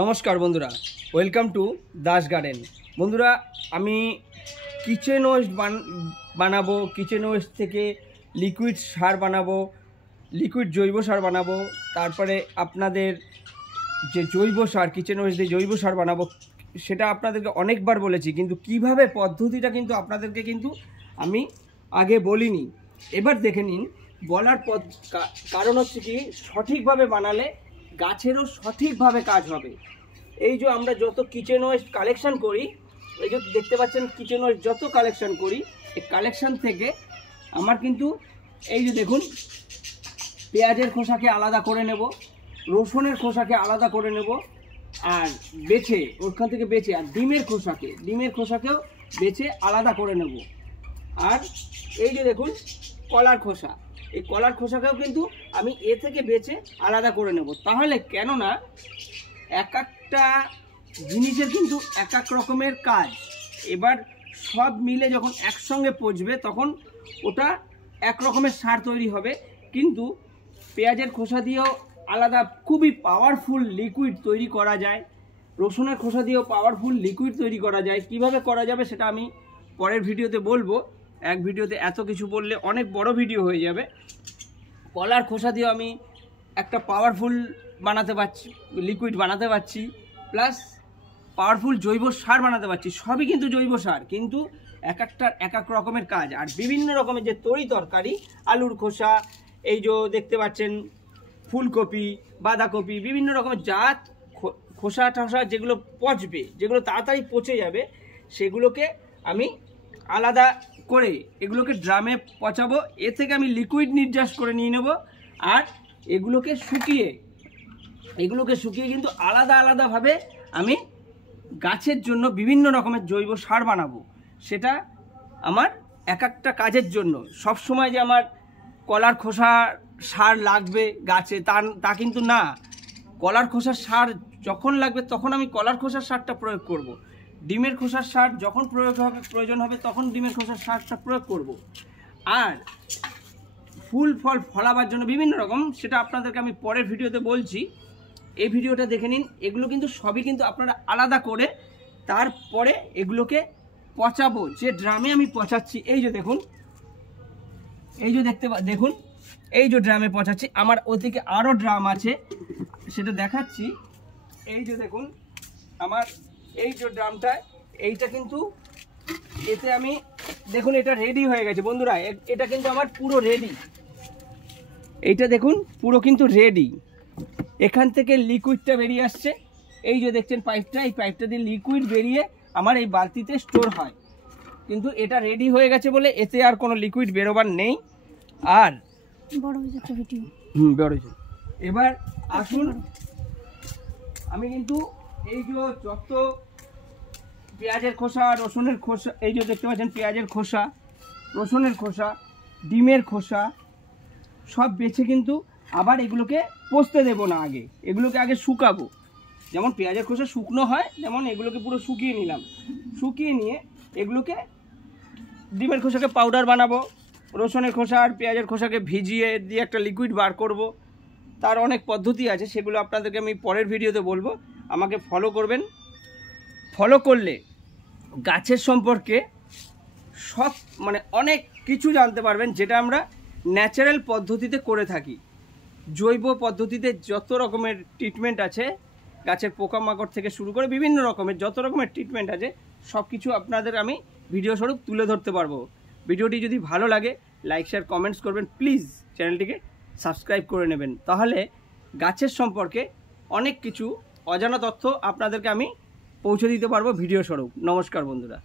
নমস্কার বন্ধুরা, welcome to Das garden. বন্ধুরা, আমি কিচেন ওয়েস্ট বানাবো, কিচেন ওয়েস্ট থেকে লিকুইড সার বানাবো, লিকুইড জৈব সার বানাবো। তারপরে আপনাদের যে জৈব সার, কিচেন ওয়েস্ট দিয়ে জৈব সার বানাবো, সেটা আপনাদেরকে অনেকবার বলেছি, কিন্তু কিভাবে পদ্ধতিটা কিন্তু আপনাদেরকে কিন্তু আমি আগে বলিনি। এবার দেখে নিন, বলার কারণ হচ্ছে কি, সঠিকভাবে বানালে গাছেরও সঠিকভাবে কাজ হবে। এই যে আমরা যত কিচেন ওয়েস্ট কালেকশন করি, এই যে দেখতে পাচ্ছেন কিচেন ওয়েস্ট যত কালেকশন করি, এই কালেকশন থেকে আমার কিন্তু এই যে দেখুন, পেঁয়াজের খোসাকে আলাদা করে নেব, রসুনের খোসাকে আলাদা করে নেব, আর বেছে ওখান থেকে বেছে, আর ডিমের খোসাকেও বেছে আলাদা করে নেব। আর এই যে দেখুন কলার খোসা, এই কলার খোসাকেও কিন্তু আমি এ থেকে বেছে আলাদা করে নেব। তাহলে কেননা এক একটা জিনিসের কিন্তু এক এক রকমের কাজ। এবার সব মিলে যখন একসঙ্গে পচবে তখন ওটা এক রকমের সার তৈরি হবে। কিন্তু পেঁয়াজের খোসা দিয়েও আলাদা খুবই পাওয়ারফুল লিকুইড তৈরি করা যায়, রসুনের খোসা দিয়েও পাওয়ারফুল লিকুইড তৈরি করা যায়। কিভাবে করা যাবে সেটা আমি পরের ভিডিওতে বলবো। এক ভিডিওতে এত কিছু বললে অনেক বড় ভিডিও হয়ে যাবে। কলার খোসা দিয়েও আমি একটা পাওয়ারফুল বানাতে পারছি, লিকুইড বানাতে পারছি, প্লাস পাওয়ারফুল জৈব সার বানাতে পারছি। সবই কিন্তু জৈব সার, কিন্তু এক একটার এক এক রকমের কাজ। আর বিভিন্ন রকমের যে তরি তরকারি, আলুর খোসা, এই যে দেখতে পাচ্ছেন ফুলকপি, বাঁধাকপি, বিভিন্ন রকমের জাত খোসা ঠোসা যেগুলো পচবে, যেগুলো তাড়াতাড়ি পচে যাবে, সেগুলোকে আমি আলাদা করে এগুলোকে ড্রামে পচাবো। এ থেকে আমি লিকুইড নির্যাস করে নিয়ে নেব। আর এগুলোকে শুকিয়ে কিন্তু আলাদা আলাদাভাবে আমি গাছের জন্য বিভিন্ন রকমের জৈব সার বানাবো। সেটা আমার এক একটা কাজের জন্য। সব সময় যে আমার কলার খোসা সার লাগবে গাছে তা কিন্তু না। কলার খোসার সার যখন লাগবে তখন আমি কলার খোসার সারটা প্রয়োগ করব। ডিমের খোসার সার যখন প্রয়োজন হবে তখন ডিমের খোসার সারটা প্রয়োগ করব। আর ফুল ফল ফলাবার জন্য বিভিন্ন রকম, সেটা আপনাদেরকে আমি পরের ভিডিওতে বলছি। এই ভিডিওটা দেখে নিন। এগুলো কিন্তু সবই কিন্তু আপনারা আলাদা করে তারপরে এগুলোকে পচাবো। যে ড্রামে আমি পচাচ্ছি, এই যে দেখুন, এই যে দেখুন, এই যে ড্রামে পচাচ্ছি, আমার ওদিকে আরও ড্রাম আছে, সেটা দেখাচ্ছি। এই যে দেখুন আমার এই যে ড্রামটা, এইটা কিন্তু এতে আমি দেখুন এটা রেডি হয়ে গেছে বন্ধুরা। এটা কিন্তু আমার পুরো রেডি, এইটা দেখুন পুরো কিন্তু রেডি। এখান থেকে লিকুইডটা বেরিয়ে আসছে, এই যে দেখছেন পাইপটা, এই পাইপটা দিয়ে লিকুইড বেরিয়ে আমার এই বালতিতে স্টোর হয়। কিন্তু এটা রেডি হয়ে গেছে বলে এতে আর কোনো লিকুইড বেরোবার নেই। আর বড় হয়ে যাচ্ছে ভিডিও, বড় হয়েছে। এবার আসুন, আমি কিন্তু এই যে যত পেঁয়াজের খোসা, রসুনের খোসা, এই যে দেখতে পাচ্ছেন পেঁয়াজের খোসা, রসুনের খোসা, ডিমের খোসা সব বেছে কিন্তু আবার এগুলোকে পচতে দেবো না। এগুলোকে আগে শুকাবো। যেমন পেঁয়াজের খোসা শুকনো হয়, যেমন এগুলোকে পুরো শুকিয়ে নিলাম। শুকিয়ে নিয়ে এগুলোকে ডিমের খোসাকে পাউডার বানাবো, রসুনের খোসা আর পেঁয়াজের খোসাকে ভিজিয়ে দিয়ে একটা লিকুইড বার করব। তার অনেক পদ্ধতি আছে, সেগুলো আপনাদেরকে আমি পরের ভিডিওতে বলবো। আমাকে ফলো করবেন। ফলো করলে গাছের সম্পর্কে সব অনেক কিছু জানতে পারবেন, যেটা আমরা ন্যাচারাল পদ্ধতিতে করে থাকি। জৈব পদ্ধতিতে যত রকমের ট্রিটমেন্ট আছে, গাছের পোকামাকড় থেকে শুরু করে বিভিন্ন রকমের যত রকমের ট্রিটমেন্ট আছে, সব কিছু আপনাদের আমি ভিডিও স্বরূপ তুলে ধরতে পারবো। ভিডিওটি যদি ভালো লাগে লাইক শেয়ার কমেন্টস করবেন, প্লিজ চ্যানেলটিকে সাবস্ক্রাইব করে নেবেন। তাহলে গাছের সম্পর্কে অনেক কিছু অজানা তথ্য আপনাদেরকে আমি পৌঁছে দিতে পারবো ভিডিও স্বরূপ। নমস্কার বন্ধুরা।